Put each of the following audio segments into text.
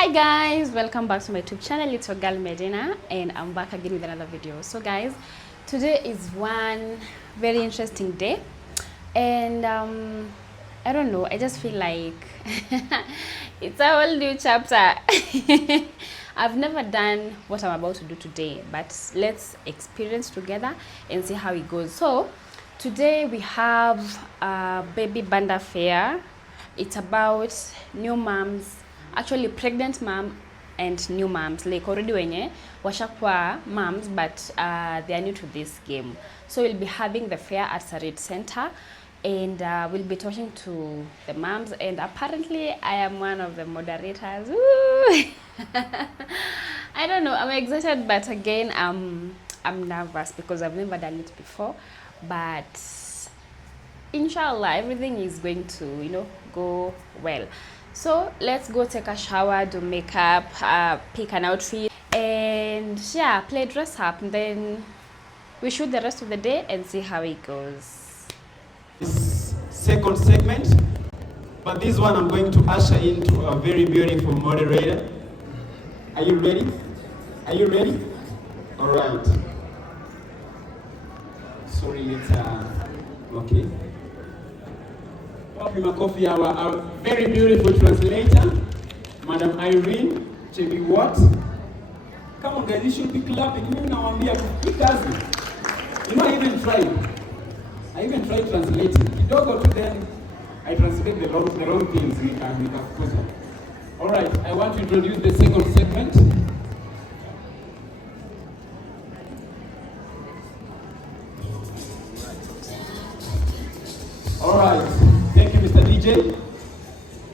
Hi guys, welcome back to my YouTube channel. It's your girl Medina and I'm back again with another video. So guys, today is one very interesting day and I don't know, I just feel like it's a whole new chapter. I've never done what I'm about to do today, but let's experience together and see how it goes. So today we have a baby banda fair. It's about new moms, actually pregnant mom and new moms, like already wenye washakuwa moms, but they are new to this game. So we'll be having the fair at Sarit Center and we'll be talking to the moms, and apparently I am one of the moderators. I don't know, I'm excited, but again I'm nervous because I've never done it before, but inshallah everything is going to go well. So let's go take a shower, do makeup, pick an outfit, and yeah, play dress up, and then we shoot the rest of the day and see how it goes. This second segment, but this one I'm going to usher into a very beautiful moderator. Are you ready? Are you ready? All right. Sorry, it's okay. Makofi, our very beautiful translator, Madam Irene Chebi Watt. Come on guys, you should be clapping. You know, he does it. You know, I even tried translating. Kidogo to then I translate the wrong things. All right, I want to introduce the second segment. All right. Mr. DJ,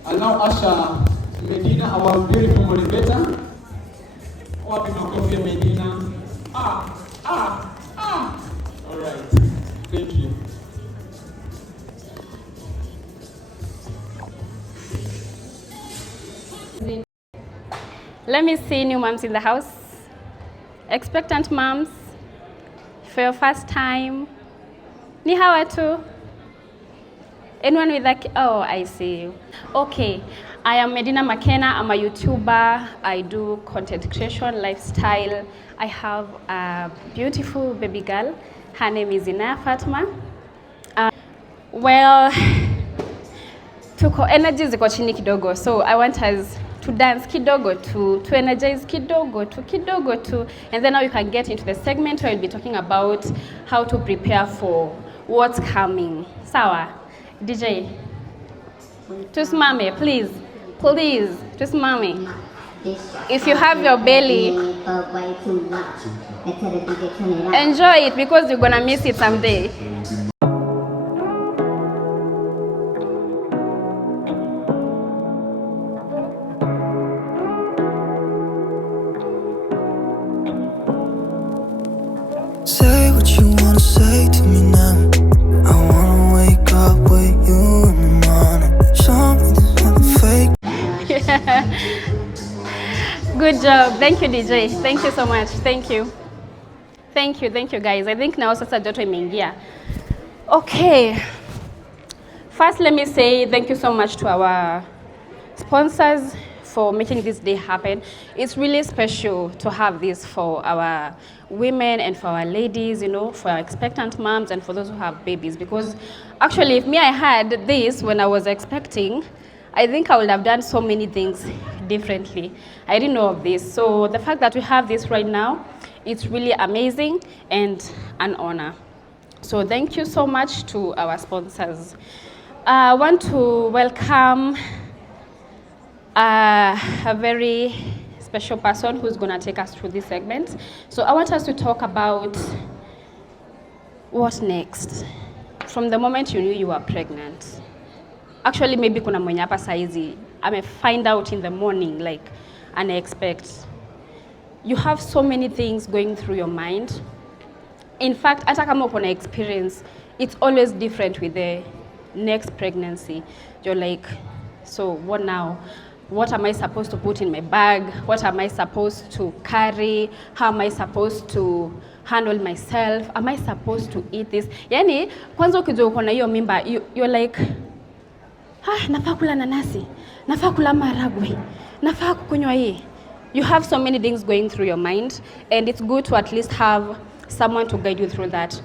I'll now usher Medina, our beautiful moderator. Wapi makofi Medina. All right. Thank you. Let me see new moms in the house. Expectant moms, for your first time. Ni hawa tu. Anyone with that? Oh, I see you. Okay, I am Medina McKenna. I'm a YouTuber. I do content creation, lifestyle. I have a beautiful baby girl. Her name is Ina Fatma. Well, tuko energy ziko chini kidogo, so I want us to dance kidogo, to energize kidogo to, and then now you can get into the segment where we'll be talking about how to prepare for what's coming. Sawa? DJ, tusimame, please, tusimame. If you have your belly, enjoy it because you're gonna miss it someday. Say what you wanna say to me now. I wanna wake up with you in the morning. Show me this not fake. Good job. Thank you, DJ. Thank you so much. Thank you guys. I think now sasa joto imeingia. Okay. First, let me say thank you so much to our sponsors for making this day happen. It's really special to have this for our women and for our ladies, for our expectant moms and for those who have babies, because actually if I had this when I was expecting, I think I would have done so many things differently. I didn't know of this, so the fact that we have this right now, it's really amazing and an honor. So thank you so much to our sponsors. I want to welcome a very special person who's going to take us through this segment. So I want us to talk about what's next. From the moment you knew you were pregnant. Actually, maybe kuna mwenye hapa saizi, I may find out in the morning, like, and I expect. You have so many things going through your mind. In fact, hata kama uko na experience, it's always different with the next pregnancy. You're like, so what now? What am I supposed to put in my bag? What am I supposed to carry? How am I supposed to handle myself? Am I supposed to eat this? Yani, kwanza ukijua uko na hiyo mimba, you're like, nafaa kula nanasi, nafaa kula maharagwe, nafaa kukunywa hii. You have so many things going through your mind, and it's good to at least have someone to guide you through that.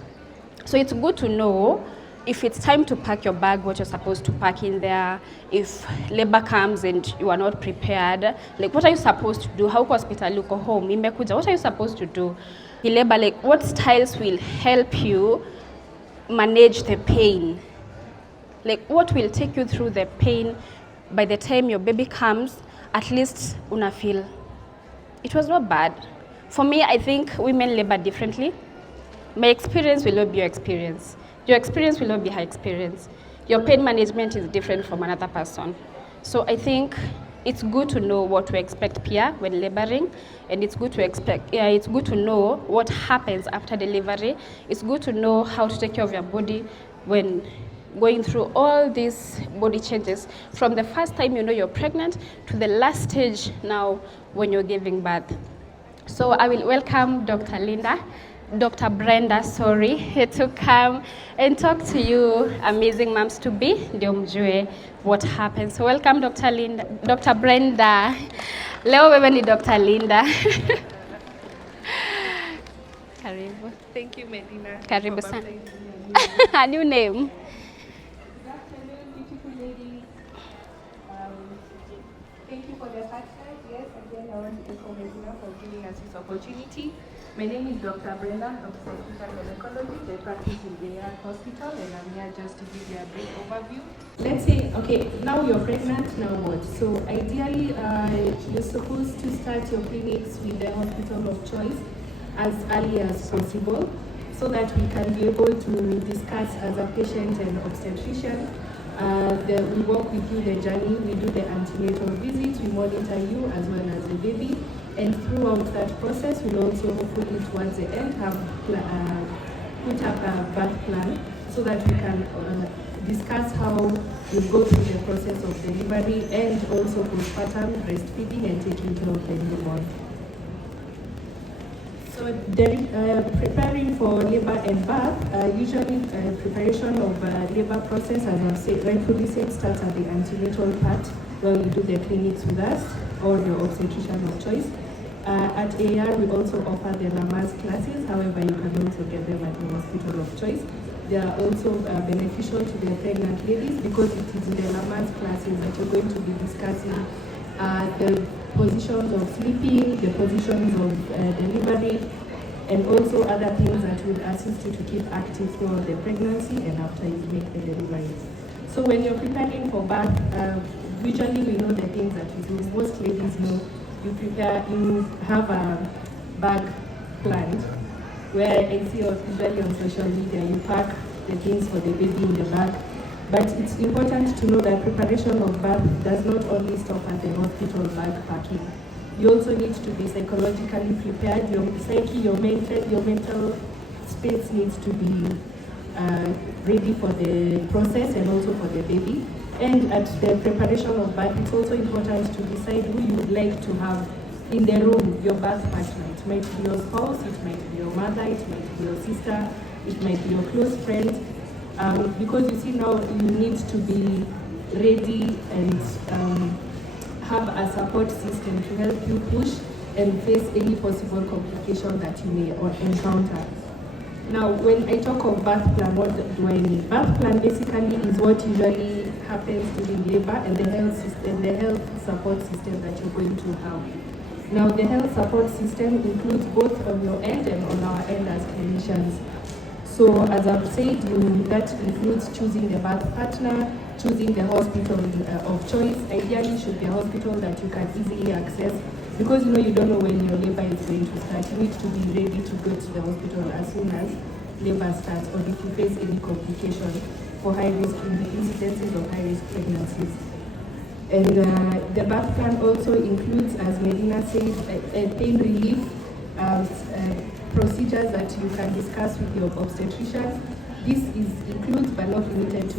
So it's good to know if it's time to pack your bag, what you're supposed to pack in there. If labor comes and you are not prepared, like what are you supposed to do? How hospital you go home? Imekuja, what are you supposed to do? In labor, like what styles will help you manage the pain? Like what will take you through the pain by the time your baby comes, at least una feel it was not bad. For me, I think women labor differently. My experience will not be your experience. Your experience will not be her experience. Your pain management is different from another person. So I think it's good to know what to expect Pia when laboring, and it's good to know what happens after delivery. It's good to know how to take care of your body when going through all these body changes, from the first time you know you're pregnant to the last stage now when you're giving birth. So I will welcome Dr. Brenda, here to come and talk to you, amazing moms to be, ndio mjue what happens. So welcome Dr. Brenda. Leo wewe ni Dr. Linda. Karibu. Thank you, Medina. Karibu sana. A new name. Good afternoon, beautiful ladies. Thank you for the partner. Yes, again, I want to thank Medina for giving us this opportunity. My name is Dr. Brenda, obstetrical gynecology. I practice in the hospital, and I'm here just to give you a brief overview. Let's say, okay, now you're pregnant, now what? So ideally, you're supposed to start your clinics with the hospital of choice as early as possible, so that we can be able to discuss as a patient and obstetrician. We walk with you the journey, we do the antenatal visits, we monitor you as well as the baby, and throughout that process we'll also hopefully towards the end have put up a birth plan so that we can discuss how we go through the process of delivery and also postpartum breastfeeding and taking care of the newborn. So preparing for labor and birth, usually preparation of labor process, as I've said, rightfully said, starts at the antenatal part where you do the clinics with us or your obstetrician of choice. At AR, we also offer the Lamaze classes. However, you can also get them at the hospital of choice. They are also beneficial to the pregnant ladies because it is in the Lamaze classes that you're going to be discussing the positions of sleeping, the positions of delivery, and also other things that will assist you to keep active throughout the pregnancy and after you make the delivery. So when you're preparing for birth, usually we know the things that you do. Most ladies know you have a bag planned, where I see usually on social media, you pack the things for the baby in the bag. But it's important to know that preparation of birth does not only stop at the hospital bag packing. You also need to be psychologically prepared. Your psyche, your mental space needs to be ready for the process and also for the baby. And at the preparation of birth, it's also important to decide who you would like to have in the room, your birth partner. It might be your spouse, it might be your mother, it might be your sister, it might be your close friend. Because you see now you need to be ready and have a support system to help you push and face any possible complication that you may encounter. Now, when I talk of birth plan, what do I mean? Birth plan basically is what usually happens during labor and the health support system that you're going to have. Now, the health support system includes both on your end and on our end as clinicians. So, as I've said, that includes choosing the birth partner, choosing the hospital of choice. Ideally, should be a hospital that you can easily access, because you don't know when your labor is going to start. You need to be ready to go to the hospital as soon as labor starts, or if you face any complication for high-risk incidences of high-risk pregnancies. And the birth plan also includes, as Medina said, pain relief procedures that you can discuss with your obstetrician. This includes but not limited to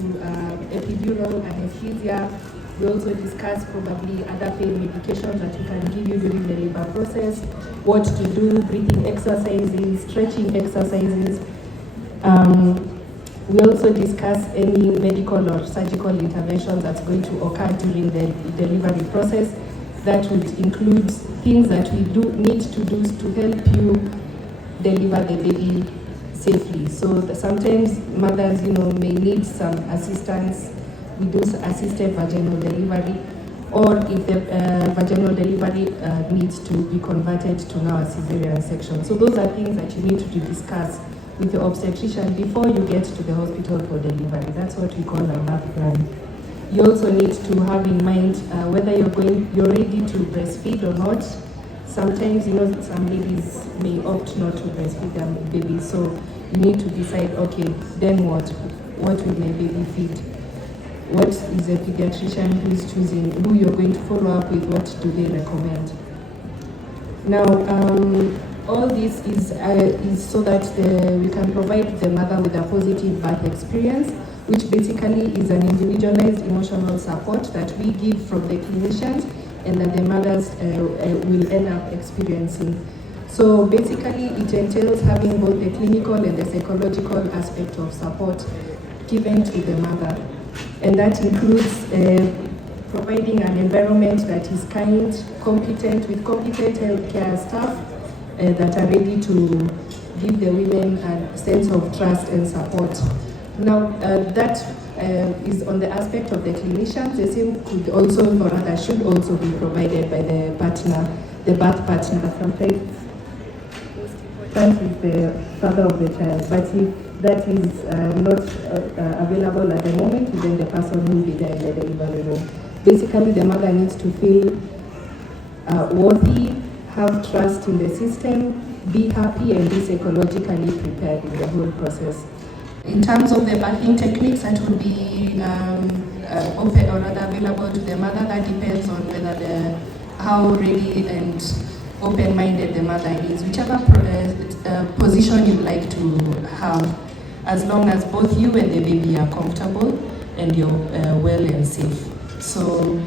epidural anesthesia. We also discuss probably other pain medications that you can give you during the labor process, what to do, breathing exercises, stretching exercises. We also discuss any medical or surgical intervention that's going to occur during the delivery process. That would include things that we need to do to help you deliver the baby safely. So sometimes mothers, may need some assistance. We do assisted vaginal delivery, or if the vaginal delivery needs to be converted to now a cesarean section. So those are things that you need to discuss with the obstetrician before you get to the hospital for delivery. That's what we call a birth plan. You also need to have in mind whether you're ready to breastfeed or not. Sometimes, some ladies may opt not to breastfeed their baby, so you need to decide, okay, then what? What will my baby feed? What is a pediatrician who is choosing, who you're going to follow up with, what do they recommend? Now, all this is so that we can provide the mother with a positive birth experience, which basically is an individualized emotional support that we give from the clinicians and that the mothers will end up experiencing. So basically it entails having both the clinical and the psychological aspect of support given to the mother. And that includes providing an environment that is kind, competent, with competent healthcare staff that are ready to give the women a sense of trust and support. Now, that is on the aspect of the clinicians. The same could also, or rather should also be provided by the partner, the birth partner. Sometimes is the father of the child, but if that is not available at the moment, then the person will be there in the delivery room. Basically, the mother needs to feel worthy, have trust in the system, be happy, and be psychologically prepared in the whole process. In terms of the birthing techniques that will be open or rather available to the mother, that depends on whether how ready and open-minded the mother is. Whichever position you'd like to have, as long as both you and the baby are comfortable and you're well and safe. So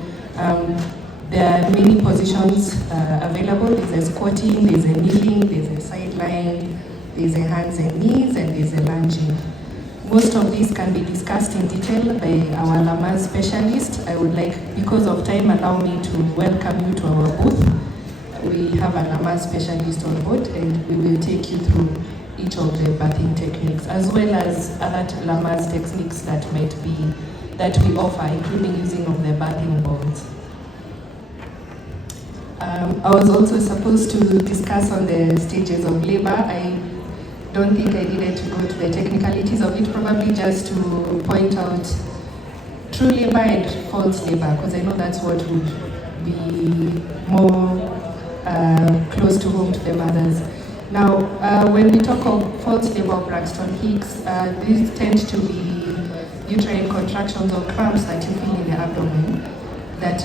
there are many positions available. There's a squatting, there's a kneeling, there's a sideline, there's a hands and knees, and there's a lunging. Most of these can be discussed in detail by our Lamaze specialist. I would like, because of time, allow me to welcome you to our booth. We have a Lamaze specialist on board, and we will take you through each of the birthing techniques, as well as other Lamaze techniques that we offer, including using of the birthing balls. I was also supposed to discuss on the stages of labor. I don't think I needed to go to the technicalities of it, probably just to point out true labor and false labor, because I know that's what would be more close to home to the mothers. Now, when we talk of false labor of Braxton Hicks, these tend to be uterine contractions or cramps that you feel in the abdomen that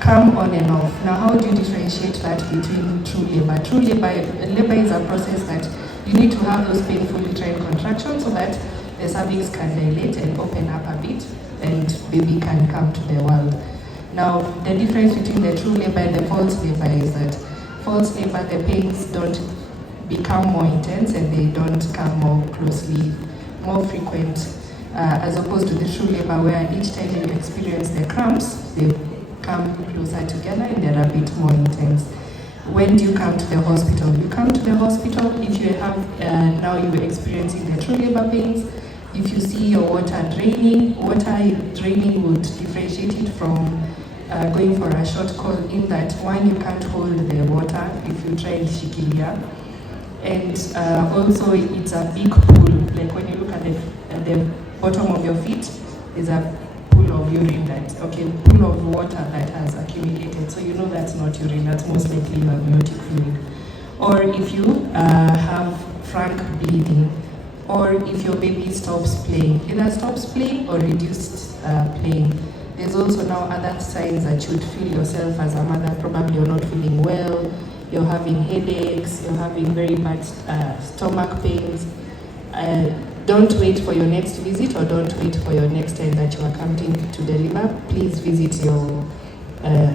come on and off. Now, how do you differentiate that between true labor? True labor is a process that you need to have those painful uterine contractions so that the cervix can dilate and open up a bit and baby can come to the world. Now, the difference between the true labor and the false labor is that false labor, the pains don't become more intense and they don't come more closely, more frequent, as opposed to the true labor where each time you experience the cramps, they come closer together and they're a bit more intense. When do you come to the hospital? You come to the hospital if you have, now you're experiencing the true labor pains. If you see your water draining would differentiate it from going for a short call, in that one, you can't hold the water if you tried shikilia. And also it's a big pool, like when you look at the bottom of your feet, there's a pool of urine pool of water that has accumulated. So you know that's not urine, that's most likely amniotic fluid. Or if you have frank bleeding, or if your baby stops playing, either stops playing or reduced playing. There's also now other signs that you would feel yourself as a mother. Probably you're not feeling well, you're having headaches, you're having very bad stomach pains. Don't wait for your next visit, or don't wait for your next time that you are coming to deliver. Please visit your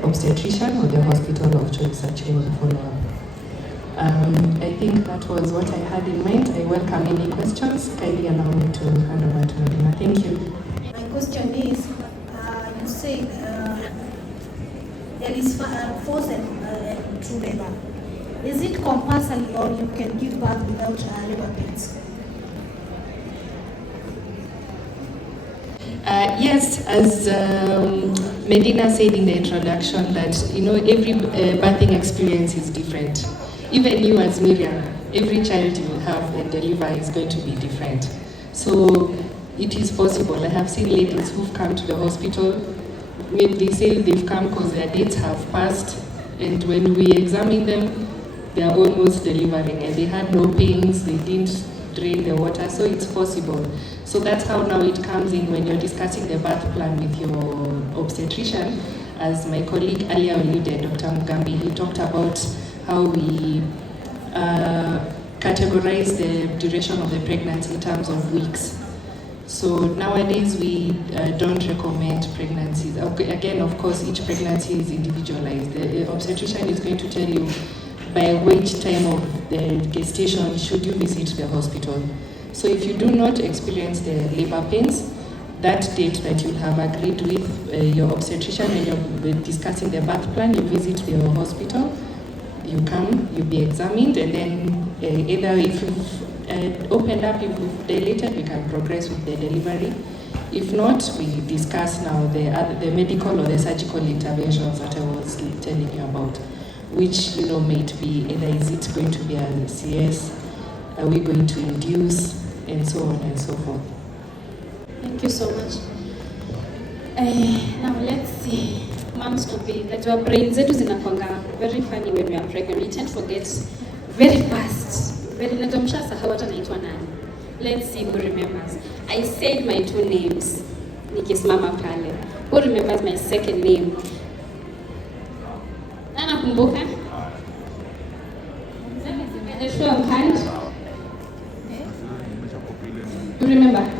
obstetrician or the hospital of choice that you will follow up. I think that was what I had in mind. I welcome any questions. Kindly allow me to hand over to Medina. Thank you. My question is, you say there is forced and true labor. Is it compulsory or you can give birth without labor pains? Yes, as Medina said in the introduction, that every birthing experience is different. Even you as Miriam, every child you have and deliver is going to be different. So it is possible. I have seen ladies who've come to the hospital when they say they've come because their dates have passed, and when we examine them, they are almost delivering and they had no pains, they didn't drain the water, so it's possible. So that's how now it comes in when you're discussing the birth plan with your obstetrician. As my colleague earlier alluded, Dr. Mugambi, he talked about how we categorize the duration of the pregnancy in terms of weeks. So nowadays we don't recommend pregnancies. Okay, again, of course, each pregnancy is individualized. The obstetrician is going to tell you by which time of the gestation should you visit the hospital. So if you do not experience the labor pains, that date that you have agreed with your obstetrician and you're discussing the birth plan, you visit the hospital, you come, you'll be examined, and then either if you've opened up, if you've dilated, we can progress with the delivery. If not, we discuss now the medical or the surgical interventions that I was telling you about, which may be either is it going to be a CS, are we going to induce, and so on and so forth. Thank you so much. Now let's see. Moms to be that your brains zinakwanga very funny when we are pregnant. We tend to forget very fast. Very natomsha sahawata naitwa nani. Let's see who remembers. I said my two names. Nikisimama pale. Who remembers my second name? Nana kumbuka? A show of hand. You remember?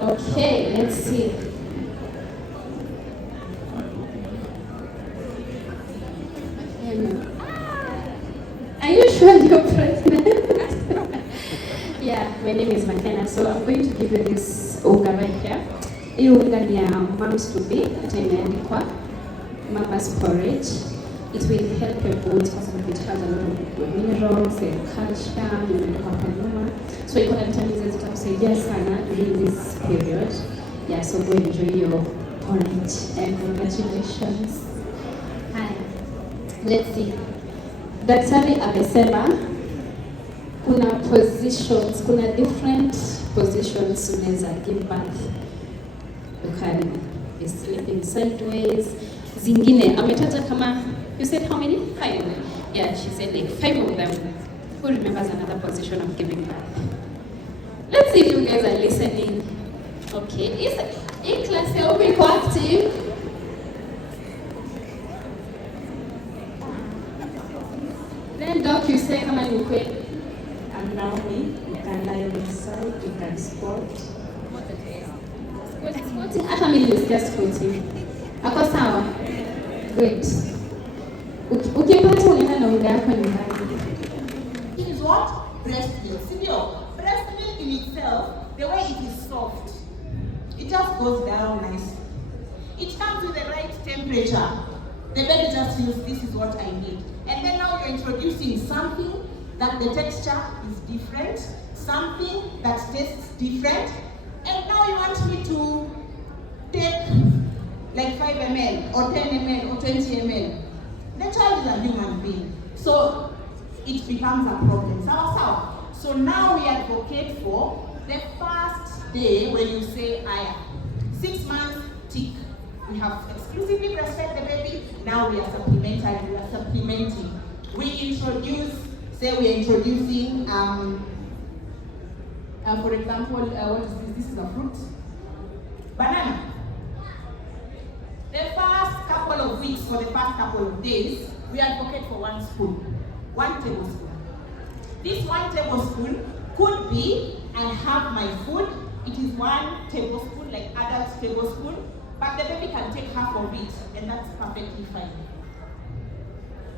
Okay, let's see. Are you sure you're pregnant? Yeah, my name is McKenna, so I'm going to give you this unga right here. Hii unga ni ya moms to be, hata imeandikwa mama's porridge. It will help your bones because it has a lot of minerals and calcium imeandikwa hapa nyuma. So iko na vitamins zitakusaidia sana during this period. Yeah, so go enjoy your porridge and congratulations. Hi. Let's see. Daktari amesema kuna positions, kuna different positions unaweza give birth. You can be sleeping sideways. Zingine ametaja kama, you said how many? 5. Yeah, she said like 5 of them. Who remembers another position of giving birth? Let's see if you guys are listening. Okay, in class you'll be active. Then doc, you say kama ni kweli. And now you can lie on the side, you can squat. Squatting, hata mimi nilisikia squatting. Ako sawa? Great. Ukipata unaenda na unga yako nyumbani. It is what? Breast milk. Senior, breast milk in itself, the way it is soft, it just goes down nicely. It comes with the right temperature. The baby just feels this is what I need. And then now you're introducing something that the texture is different, something that tastes different, and now you want me to take like 5 ml or 10 ml or 20 ml. The child is a human being, so it becomes a problem. So now we advocate for the first day when you say, 6 months, tick. We have exclusively breastfed the baby, now we are supplementing. We introduce, say we're introducing, for example, what is this? This is a fruit. Banana. The first couple of weeks, for the first couple of days, we advocate for 1 spoon, 1 tablespoon. This 1 tablespoon could be, I have my food, it is 1 tablespoon, like adult tablespoon, but the baby can take half of it, and that's perfectly fine.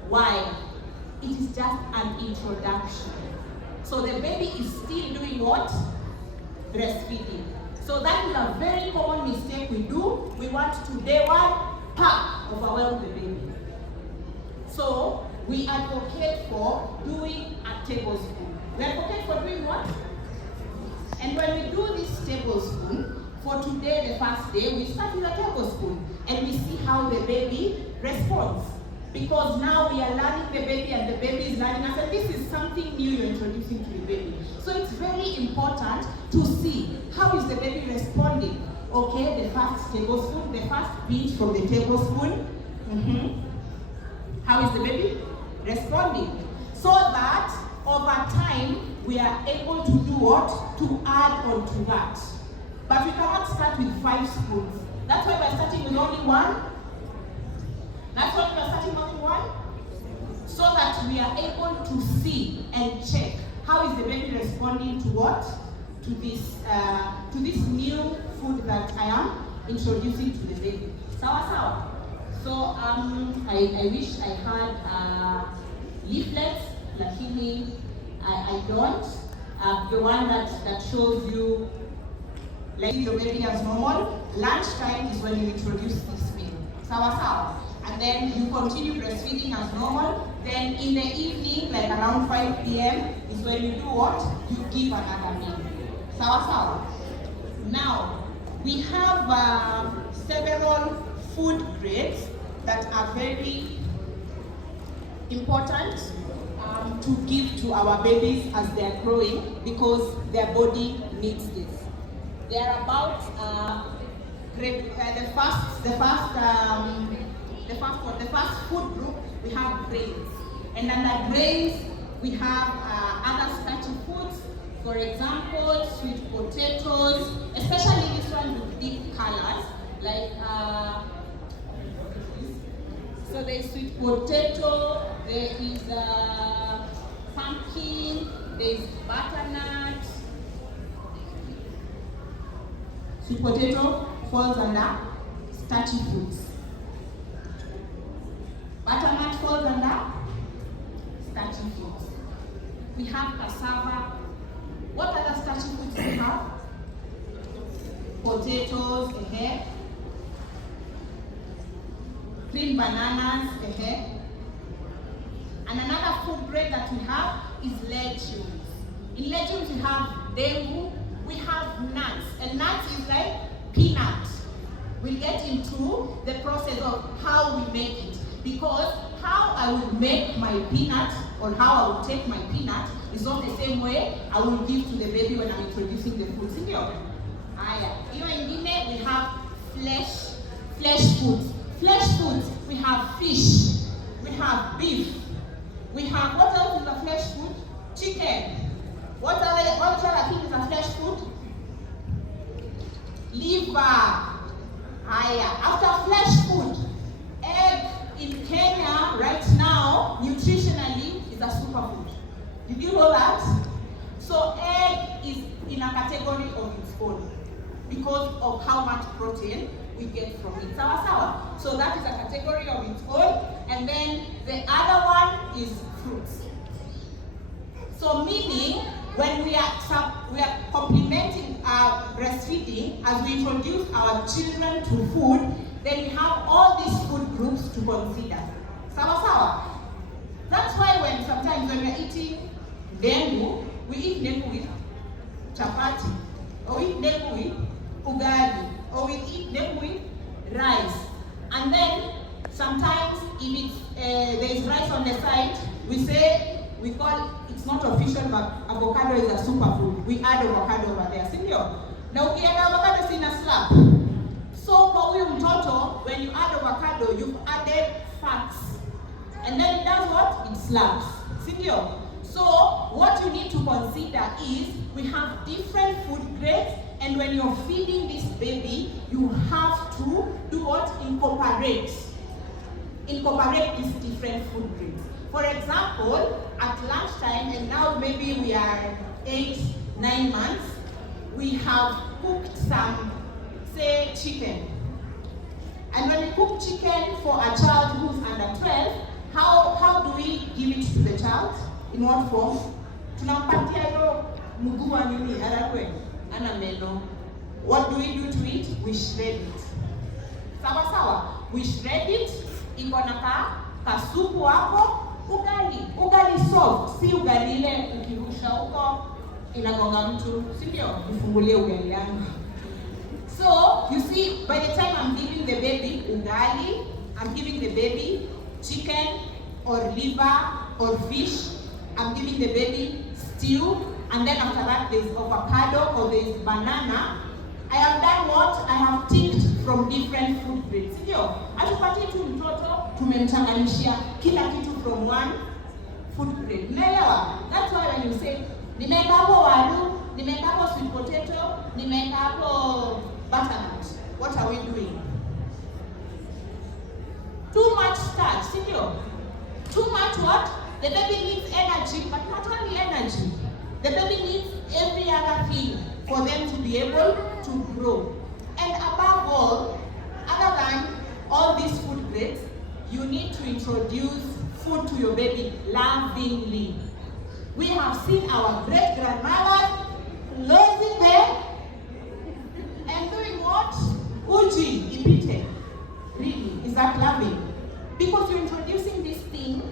Why? It is just an introduction. So the baby is still doing what? Breastfeeding. So that is a very common mistake we do. We want to day 1, overwhelm the baby. So we advocate for doing a tablespoon. We advocate for doing what? And when we do this tablespoon, for today, the first day, we start with a tablespoon and we see how the baby responds. Because now we are learning the baby and the baby is learning us, and this is something new you're introducing to the baby. So it's very important to see how is the baby responding. Okay, the first tablespoon, the first pinch from the tablespoon. How is the baby responding? So that over time, we are able to do what? To add on to that. But we cannot start with 5 spoons. That's why we're starting with only 1. That's why we're starting with only 1. So that we are able to see and check how is the baby responding to what? To this new food that I am introducing to the baby. Sawa sawa. So I wish I had leaflets, lakini I don't. The one that shows you like your baby as normal. Lunchtime is when you introduce this meal. Sawa sawa. And then you continue breastfeeding as normal. Then in the evening, like around 5 p.m. is when you do what? You give another meal. Sawa sawa. Now, we have several food grades that are very important to give to our babies as they are growing because their body needs this. They are about the first food group. We have grains, and under grains we have other starchy foods. For example, sweet potatoes, especially this one with deep colors, like so there is sweet potato, there is pumpkin, there is butternut. Sweet potato falls under starchy foods. Butternut falls under starchy foods. We have cassava. What other starchy foods do we have? Potatoes, green bananas, and another food grade that we have is legumes. In legumes we have dengu, we have nuts, and nuts is like peanut. We'll get into the process of how we make it, because how I will make my peanut or how I will take my peanut is not the same way I will give to the baby when I'm introducing the food. Sindio? Here in Guinea we have flesh foods. Flesh foods, we have fish, we have beef, we have, what else is a flesh food? Chicken. What other thing is a flesh food? Liver. After flesh food, egg in Kenya right now, nutritionally, is a superfood. Did you know that? So egg is in a category of its own because of how much protein we get from it. Sawa. So that is a category of its own. And then the other one is fruits. So meaning, when we are complementing our breastfeeding, as we introduce our children to food, then we have all these food groups to consider. Sawa. That's why sometimes when we're eating dengu, we eat dengu with chapati, or we eat dengu with ugali, or we eat dengu with rice. And then sometimes if there is rice on the side, we call it's not official, but avocado is a superfood. We add avocado over there. Sindio? Now we add avocado in a slab. So for huyu mtoto, when you add avocado, you've added fats. And then it does what? It slabs. Sindio? So what you need to consider is we have different food grades, and when you're feeding this baby, you have to do what? Incorporate these different food grades. For example, at lunchtime, and now maybe we are 8-9 months, we have cooked some, say, chicken. And when we cook chicken for a child who's under 12, how do we give it to the child? In what form? Tunampatia yo mugua nini arakwe ana melo. What do we do to it? We shred it. Sawa. We shred it. Iko na kasupu hapo, ugali soft, si ugali ile ukirusha huko inagonga mtu, si ndio? Nifungulie ugali yangu. So, you see, by the time I'm giving the baby ugali, I'm giving the baby chicken or liver or fish, I'm giving the baby stew, and then after that there's avocado or there's banana. I have done what? I have ticked from different food grades. Sio? Hatupatii tu mtoto tumemchanganyishia kila kitu from one food grade. Unaelewa? That's why when you say nimeweka hapo waru, nimeweka hapo sweet potato, nimeweka hapo butternut. What are we doing? Too much starch, sio? Too much what? The baby needs energy, but not only energy. The baby needs every other thing for them to be able to grow. And above all, other than all these food grades, you need to introduce food to your baby lovingly. We have seen our great-grandmothers lazy there and doing what? Uji, ipite. Really, is that loving? Because you're introducing this thing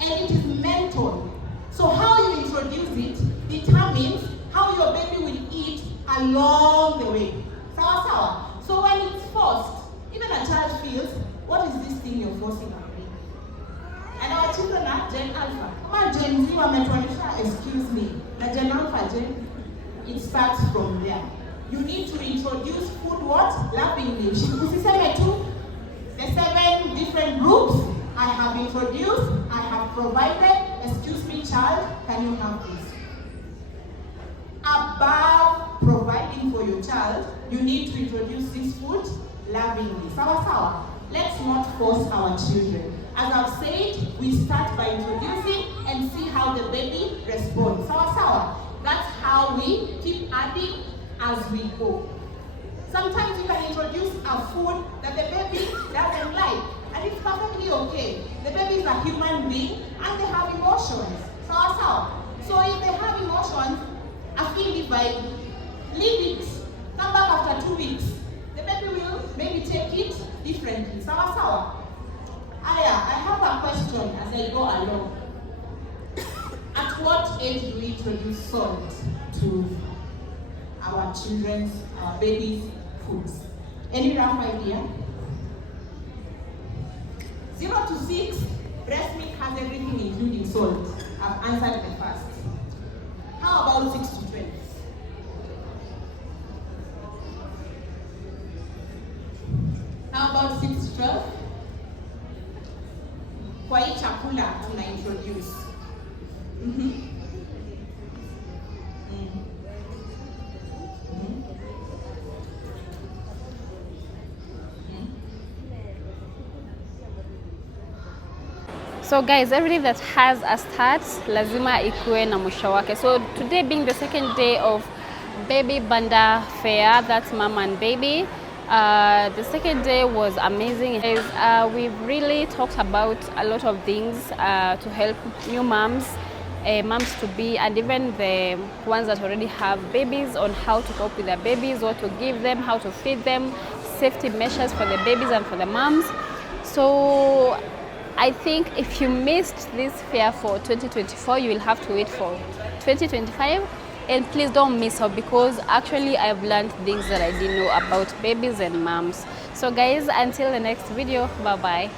and it is mental. So how you introduce it determines how your baby will eat along the way. Sawa sawa? So when it's forced, even a child feels, what is this thing you're forcing on me? And our children are Gen Alpha. Kama Gen Z wametuanisha, excuse me. Na Gen Alpha, it starts from there. You need to introduce food what? Lovingly. Usiseme tu, the 7 different groups I have introduced, I have provided. Excuse me, child, can you have this? Above providing for your child, you need to introduce this food lovingly. Sawa sawa? Let's not force our children. As I've said, we start by introducing and see how the baby responds. Sawa sawa? That's how we keep adding as we go. Sometimes you can introduce a food that the baby doesn't like, and it's perfectly okay. The baby is a human being and they have emotions. Sawa sawa? So if they have emotions, I feel if I leave it, come back after 2 weeks, the baby will maybe take it differently. Sawa sawa? Aya, I have a question as I go along. At what age do we introduce salt to our children's, our babies' foods? Any rough idea? 0 to 6, breast milk has everything including salt. I've answered the first. How about 6 to 12? How about 6 to 12? Kwa hii chakula tuna introduce. So guys, everything that has a start lazima ikuwe na mwisho wake. So today being the second day of Baby Banda Fair, that's mama and baby. The second day was amazing. We've really talked about a lot of things to help new moms, moms to be, and even the ones that already have babies, on how to cope with their babies, what to give them, how to feed them, safety measures for the babies and for the moms. So I think if you missed this fair for 2024, you will have to wait for 2025. And please don't miss out, because actually I've learned things that I didn't know about babies and moms. So guys, until the next video, bye bye.